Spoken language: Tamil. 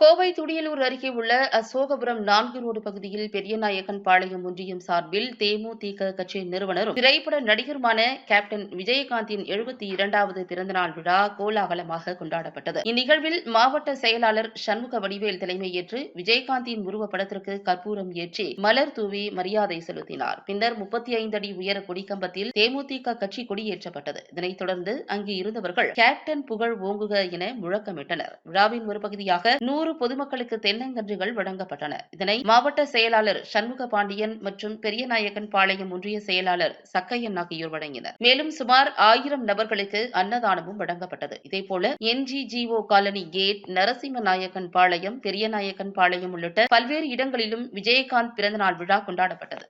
கோவை துடியலூர் அருகே உள்ள அசோகபுரம் நான்கு ரோடு பகுதியில் பெரியநாயக்கன் பாளையம் ஒன்றியம் சார்பில் தேமுதிக கட்சி நிறுவனரும் திரைப்பட நடிகருமான கேப்டன் விஜயகாந்தின் எழுபத்தி இரண்டாவது பிறந்தநாள் விழா கோலாகலமாக கொண்டாடப்பட்டது. இந்நிகழ்வில் மாவட்ட செயலாளர் சண்முக வடிவேல் தலைமையேற்று விஜயகாந்தின் உருவப்படத்திற்கு கற்பூரம் ஏற்றி மலர் தூவி மரியாதை செலுத்தினார். பின்னர் முப்பத்தி ஐந்து அடி உயர கொடிக்கம்பத்தில் தேமுதிக கட்சி கொடியேற்றப்பட்டது. இதனைத் தொடர்ந்து அங்கு இருந்தவர்கள் கேப்டன் புகழ் ஓங்குக என முழக்கமிட்டனர். விழாவின் ஒரு பகுதியாக நூறு பொதுமக்களுக்கு தென்னங்கன்றுகள் வழங்கப்பட்டன. இதனை மாவட்ட செயலாளர் சண்முக பாண்டியன் மற்றும் பெரியநாயக்கன் பாளையம் ஒன்றிய செயலாளர் சக்கையன் ஆகியோர் வழங்கினர். மேலும் சுமார் ஆயிரம் நபர்களுக்கு அன்னதானமும் வழங்கப்பட்டது. இதேபோல NGGO colony gate Narasimha Naicken Palayam Periyanaicken Palayam உள்ளிட்ட பல்வேறு இடங்களிலும் விஜயகாந்த் பிறந்தநாள் விழா கொண்டாடப்பட்டது.